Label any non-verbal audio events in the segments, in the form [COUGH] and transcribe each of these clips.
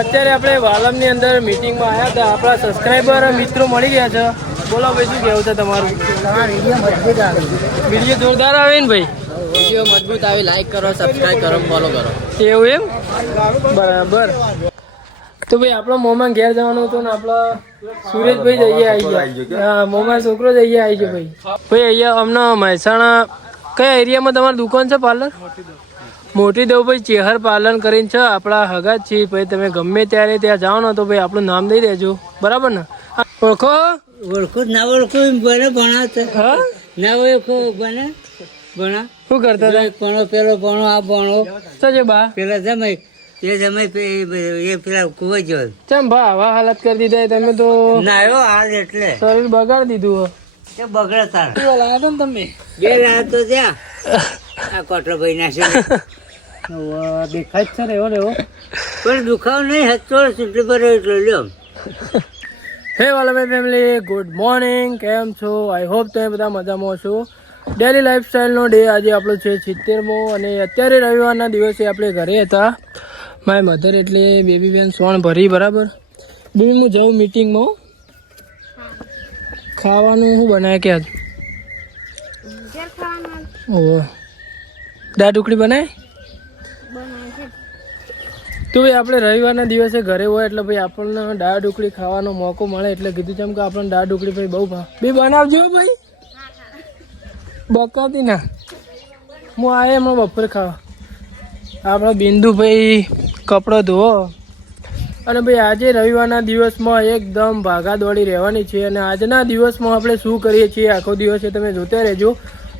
અત્યારે આપણે વાલમની અંદર મીટિંગમાં આવ્યા હતા. આપણા સબસ્ક્રાઈબર મિત્રો મળી ગયા છે. બોલો ભાઈ શું કહેવું છે તમારું? વીડિયો જોરદાર આવે ને ભાઈ? વીડિયો મજબૂત આવી લાઈક કરો સબસ્ક્રાઈબ કરો ફોલો કરો. એવું એમ? બરાબર. તો ભાઈ આપણો મોમાં ઘેર જવાનું હતું ને આપણા સુરેશભાઈ જઈએ આવી ગયા. હા મોમાં છોકરો જઈએ આવી ગયો ભાઈ. ભાઈ અહીંયા અમને મહેસાણા કયા એરિયામાં તમારી દુકાન છે પાર્લર? મોટી દેવભાઈ ચેહર પાલન કરીને છે આપણા હગા જ છીએ. ભાઈ તમે ગમે ત્યારે ત્યાં જાઓ ને તો ભાઈ આપણું નામ દઈ દેજો. બરાબર ને? ઓળખો? ઓળખો ના ઓળખો એમ બને ભણા હા? ના ઓળખો બને ભણા શું કરતા હતા? ભણો પેલો ભણો આ ભણો. સજે બા? પેલા જમાઈ એ જમાઈ એ પેલા કુવા જો ચમ ભા આવા હાલત કરી દીધા તમે તો. નાયો હાલ એટલે. શરીર બગાડી દીધું. તે બગડે તાર. લાવ્યા તમે. આવ્યો તો ત્યાં આ કોટરો ભાઈ નાખ્યો. [LAUGHS] દેખાય છે ને એવો ને એવો [LAUGHS] પણ દુખાવ નહીં હતો ચૂંટણી પર એટલો લ્યો. [LAUGHS] હે વાલાભાઈ ફેમિલી ગુડ મોર્નિંગ કેમ છો? આઈ હોપ તમે બધા મજામાં છો ડેલી લાઈફસ્ટાઈલનો ડે આજે આપણો છે સિત્તેરમો અને અત્યારે રવિવારના દિવસે આપણે ઘરે હતા. મારી મધર એટલે બેબી બેન સોણ ભરી બરાબર? બેબી હું જાઉં મિટિંગમાં ખાવાનું શું બનાવે કે આજ? ઓહો. દાળ બનાય? તો ભાઈ, આપણે રવિવારના દિવસે ઘરે હોય એટલે ભાઈ આપણને દાળ ઢોકળી ખાવાનો મોકો મળે એટલે કીધું છે કે આપણને દાળ ઢોકળી ભાઈ બહુ ભાવ. બે બનાવજો ભાઈ. બકાતી ના. હું આવે એમાં બપોર ખાવા. બિંદુ ભાઈ કપડો ધોવો. અને ભાઈ આજે રવિવારના દિવસમાં એકદમ ભાગા દોડી રહેવાની છે અને આજના દિવસમાં આપણે શું કરીએ છીએ? આખો દિવસ એ તમે જોતા રહેજો.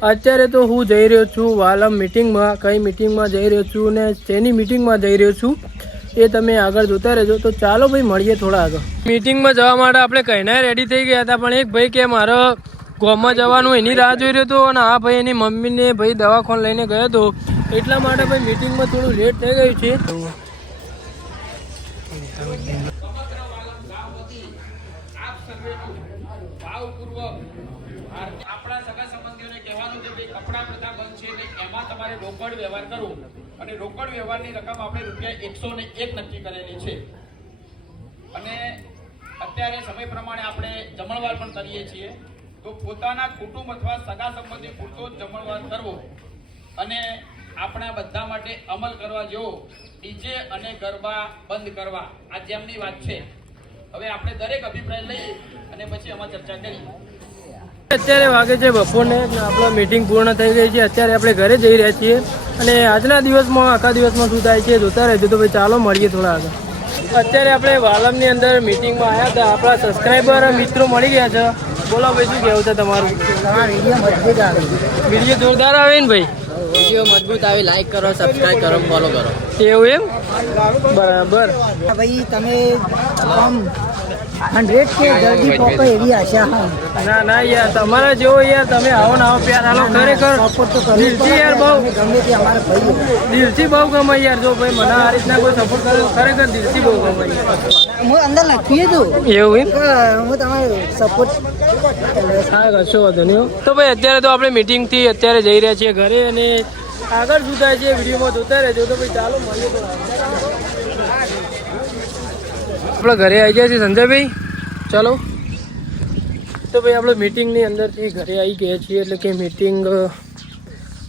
અત્યારે તો હું જઈ રહ્યો છું વાલમ મિટિંગમાં કઈ મિટિંગમાં જઈ રહ્યો છું ને શેની મિટિંગમાં જઈ રહ્યો છું એ તમે આગળ જોતા રહેજો. તો ચાલો ભાઈ મળીએ થોડા આગળ. મિટિંગમાં જવા માટે આપણે કહીને રેડી થઈ ગયા હતા પણ એક ભાઈ કે મારો ગામમાં જવાનું એની રાહ જોઈ રહ્યો હતો અને આ ભાઈ એની મમ્મીને ભાઈ દવાખાન લઈને ગયો હતો. એટલા માટે ભાઈ મિટિંગમાં થોડું લેટ થઈ ગયું છે. ભાવપૂર્વક આપણા સગા સંબંધીઓને કહેવાનું કે કપડા પ્રથા બંધ છે એટલે એમાં તમારે રોકડ વ્યવહાર કરવો. અને રોકડ વ્યવહારની રકમ આપણે રૂપિયા એકસો ને એક નક્કી કરેલી છે. અને અત્યારે સમય પ્રમાણે આપણે જમણવાર પણ કરીએ છીએ. તો પોતાના કુટુંબ અથવા સગા સંબંધી પૂરતો જમણવાર કરવો. અને આપણા બધા માટે અમલ કરવા જેવો ડીજે અને ગરબા બંધ કરવા. આ જેમની વાત છે. હવે આપણે દરેક અભિપ્રાય લઈએ અને પછી આમાં ચર્ચા કરીએ. અત્યારે વાગે છે બપોરને આપણે મીટિંગ પૂર્ણ થઈ ગઈ છે. અત્યારે આપણે ઘરે જઈ રહ્યા છીએ અને આજના દિવસમાં આખા દિવસમાં શું થાય છે જોતા રહેજો. તો ભાઈ ચાલો મળીએ થોડા આગળ. અત્યારે આપણે વાલમની અંદર મીટિંગમાં આવ્યા હતા. આપણા સબસ્ક્રાઈબર મિત્રો મળી ગયા છે. બોલો ભાઈ શું કહેવું છે તમારું? વીડિયો જોરદાર આવે ને ભાઈ? વીડિયો મજબૂત આવી. લાઈક કરો સબસ્ક્રાઇબ કરો ફોલો કરો. એવું એમ? બરાબર. ભાઈ તમે હંડ્રેડ કે જલ્દી પહોંચો એવી આશા હા. ના ના યાર તમારા જેવો યાર તમે આવો ના આવો પ્યાર હાલો ખરેખર. દિલથી યાર બહુ. ગમે તે અમારે ભાઈ દિલથી બહુ ગમે યાર જો ભાઈ મને આ રીતના કોઈ સપોર્ટ કરે ખરેખર દિલથી બહુ ગમે યાર. હું અંદર લખીએ છું એવું એમ? હું તમારે સપોર્ટ હા કશો વાંધો નહીં તો ભાઈ અત્યારે તો આપણે મીટિંગથી અત્યારે જઈ રહ્યા છીએ ઘરે અને આગળ શું થાય છે વિડીયોમાં જોતા રહેજો. તો ભાઈ ચાલો મળીએ તો. આપણે ઘરે આવી ગયા છીએ સંજયભાઈ. ચાલો. તો ભાઈ, આપણે મિટિંગની અંદરથી ઘરે આવી ગયા છીએ, એટલે કે મીટિંગ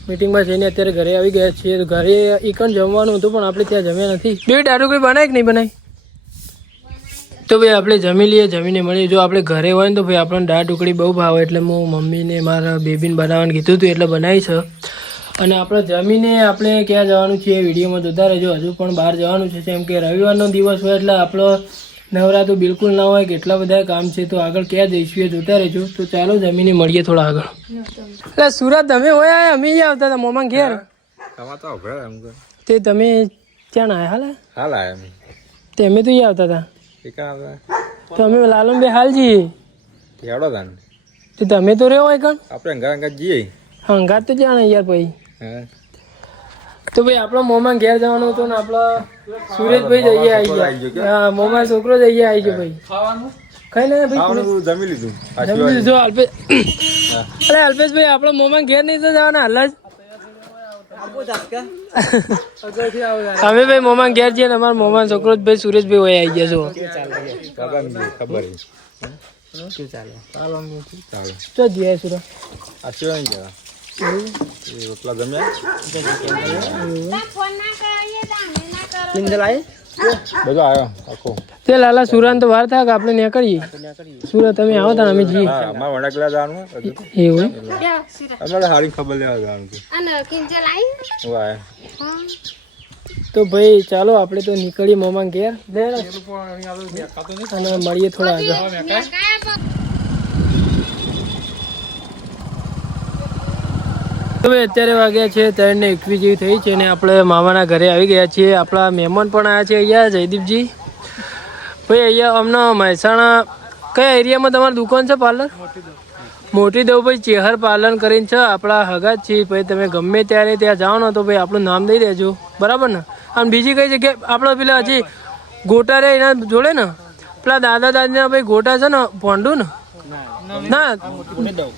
મિટિંગમાં જઈને અત્યારે ઘરે આવી ગયા છીએ. તો ઘરે એકણ જમવાનું હતું, પણ આપણે ત્યાં જમ્યા નથી. બે ડાડુકડી બનાવી કે નહીં બનાવી તો ભાઈ, આપણે જમી લઈએ, જમીને મળીએ. જો આપણે ઘરે હોય ને તો ભાઈ, આપણને દાળ ટુકડી બહુ ભાવે. એટલે હું મમ્મીને, મારા બેબીને બનાવવાનું કીધું હતું, એટલે બનાવી છે. અને આપણે જમીને આપણે ક્યાં જવાનું છે એ વિડીયોમાં જોતા રહેજો. હજુ પણ બહાર જવાનું છે જેમ કે રવિવારનો દિવસ હોય એટલે આપણો નવરાતું બિલકુલ ના હોય કેટલા બધા કામ છે તો આગળ ક્યાં જઈશું એ જોતા રહેજો. તો ચાલો જમીને મળીએ થોડા આગળ. એટલે સુરત તમે હોય આયા અમે આવતા હતા મોમાં ઘેર. તે તમે ક્યાં ના હાલ? હાલ અમે. તે અમે તો ય આવતા હતા. તો અમે લાલમ બે હાલ જઈએ તો તમે તો રહ્યો હોય કણ? આપણે જઈએ. હંગાત તો જાણે યાર ભાઈ. હા તો ભાઈ આપણો મોમાં ઘેર જવાનું હતું ને આપણા સુરેશભાઈ જઈએ આવી ગયા. હા મોમાં છોકરો જઈએ આવી ગયો ભાઈ. કઈ નહીં ભાઈ ખાવાનું જમી લીધું. જમી લીધું. અલ્પેશ અરે અલ્પેશભાઈ આપણો મોમાં ઘેર નહીં તો જવાના હાલ જ અમે ભાઈ મોમાં ઘેર જઈએ ને અમારા મોમાં છોકરો જ ભાઈ સુરેશભાઈ હોય આવી ગયા છો. ખબર ચાલે સુરા જવા રોટલા બધો આવ્યો આખો. તે લાલા સુરાન તો વાર થાય કે આપણે કરીએ સુરત તમે આવો તા અમે જઈએ. અમાર વડકલા વડાકલા જવાનું એવું અમારે હારી ખબર લેવા જવાનું છે. અને કિંજલ આવી વાય તો ભાઈ ચાલો આપણે તો નીકળીએ મોમાં ઘેર. લે અને મળીએ થોડા આગળ. તો ભાઈ અત્યારે વાગ્યા છે ત્રણ ને એકવીસ જેવી થઈ છે અને આપણે મામાના ઘરે આવી ગયા છીએ. આપણા મહેમાન પણ આવ્યા છે અહીંયા, જયદીપજી. ભાઈ, અહીંયા અમને મહેસાણા કયા એરિયામાં તમારી દુકાન છે, પાર્લર? મોટી દેવભાઈ ચેહર પાલન કરીને છે, આપણા હગા જ છીએ. ભાઈ, તમે ગમે ત્યારે ત્યાં જાઓ ને તો ભાઈ આપણું નામ દઈ દેજો. બરાબર ને? આમ બીજી કઈ જગ્યાએ આપણે પેલા હજી ગોટા રે એના જોડે ને? પેલા દાદા દાદીના ભાઈ ગોટા છે ને, ભોંડું ને? ના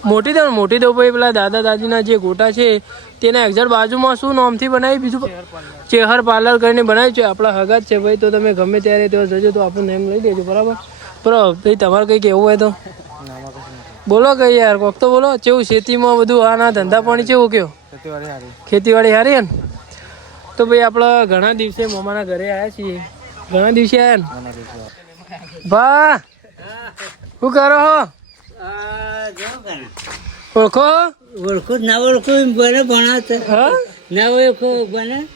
મોટી દેવ મોટી દેવ ભાઈ પેલા દાદા દાદીના જે ગોટા છે તેના એક્ઝેક્ટ બાજુમાં શું નામથી બનાવી બીજું ચેહર પાર્લર કરીને બનાવ્યું છે. આપણા હગા જ છે ભાઈ તો તમે ગમે ત્યારે તેઓ જજો તો આપણું નેમ લઈ દેજો બરાબર? બરાબર ભાઈ તમારે કંઈ કહેવું હોય તો? બોલો કઈ યાર કોક તો બોલો કેવું ખેતીમાં બધું આ ના ધંધા પાણી કેવું કયો? ખેતીવાડી હારી ને? તો ભાઈ આપણે ઘણા દિવસે મામાના ઘરે આવ્યા છીએ. ઘણા દિવસે આવ્યા ને? ભા શું કરો હો? ઓળખો ઓળખું ના ઓળખું એમ બને ભણા તો. હા? ના ઓળખો બને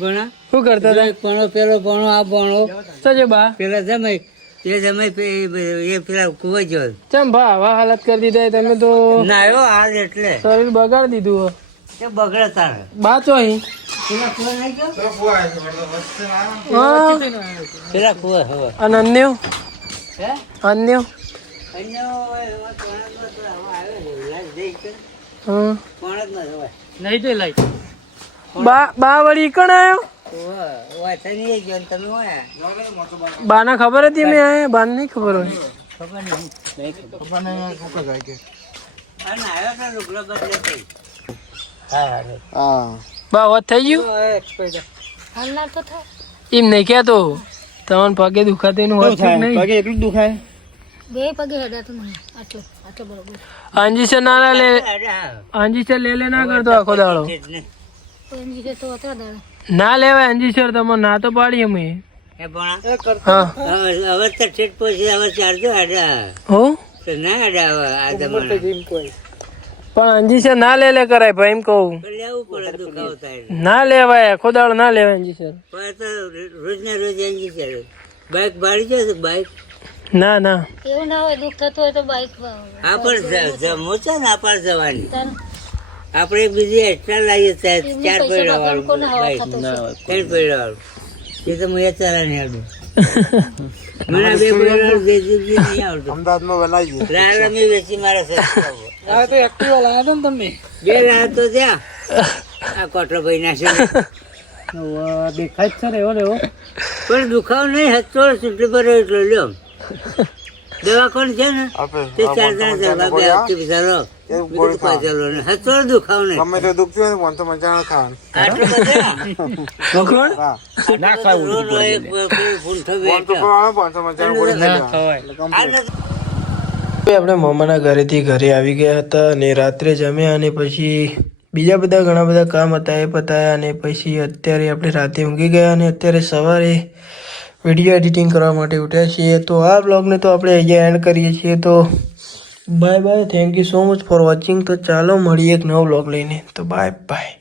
ભણા. શું કરતા હતા? ભણો પેલો ભણો આ ભણો. સજે બા. પેલા જમાઈ એ જમાઈ પે- એ પેલા કુવાઈ ગયો ચમ ભા આવા હાલત કરી દીધા તમે તો. ના આવ્યો હાલ એટલે. શરીર બગાડી દીધું હો. એ બગડે તારે. બા તો અહીં? પેલા કુવા નહીં ગયો? પેલા કુવા હવે. અને અન્ય? હે? અન્ય? નહીં તો લાઈટ બા બા વળી કણ આવ્યો વાંચા નહીં ગયો ને તમે હોય? બાના ખબર હતી મેં આયા? બાને નહીં ખબર હોય. ખબર નહીં. નહીં ખબર. બા થઈ ગયું? એમ નહીં કહેતો. તમને પગે દુખાતી નું કે નહીં? એટલું દુખાય? બે પગે હેડાતું નહીં આટલો આટલો બરોબર. આંજી છે ના લે છે લે લે ના કરતો આખો દાડો. એટલે કોઈ તો હતા દાડા. ના લેવાય સર તમે ના તો પાડી અમે. એ ભણા હવે હવે તો ઠેઠ પછી હવે ચારજો આડા હો? ના આડા હવે આ જમાના. પણ અંજીસર ના લે લે કરાય ભાઈ એમ કહું. ના લેવાય આખો દાડો ના લેવાય આંજી સર પણ તો રોજ ને રોજ અંજીસર બાઇક બાળી જાય બાઇક ના ના. એવું ના હોય દુઃખ થતું હોય તો બાઈક આ પણ જમો છે ને આપણ જવાની. આપણે એક બીજી એક્સ્ટ્રા લાવીએ ચાર ચાર પૈડા વાળું બાઇક ત્રણ પૈડા વાળું એ તો હું ચાલા ને આવડું મને બે પૈડા વેચી નહીં [LAUGHS] આવડતું. અમદાવાદમાં બનાવી રાડ રમી વેચી મારે આ તો એક્ટિવા લાવ્યા ને તમે? બે રાત તો ત્યાં. આ કોટલો ભાઈ નાખ્યો દેખાય જ છે ને એવો એવો. પણ દુખાવ નહીં હતો પર એટલો લ્યો. દવા કોણ છે ને? તે ચાર જણા ચાલવા બે હપ્તે બિચારો બીજું કોઈ ચાલો ને હચોળ દુખાવ ને ગમે તે દુખતું હોય ને પાંચસો પંચાવન ખાવાનું. આટલું બધું? કોણ ના ખાવું ખાઈ લેવાની. આ નથી. આપણે મામાના ઘરેથી ઘરે આવી ગયા હતા અને રાત્રે જમ્યા અને પછી બીજા બધા ઘણા બધા કામ હતા એ પતાયા અને પછી અત્યારે આપણે રાતે ઊંઘી ગયા અને અત્યારે સવારે વીડિયો એડિટિંગ કરવા માટે ઉઠ્યા છીએ. તો આ બ્લોગને તો આપણે અહીંયા એન્ડ કરીએ છીએ. તો bye bye thank you so much for watching તો ચાલો મળીએ એક નવો બ્લોગ લઈને. તો બાય બાય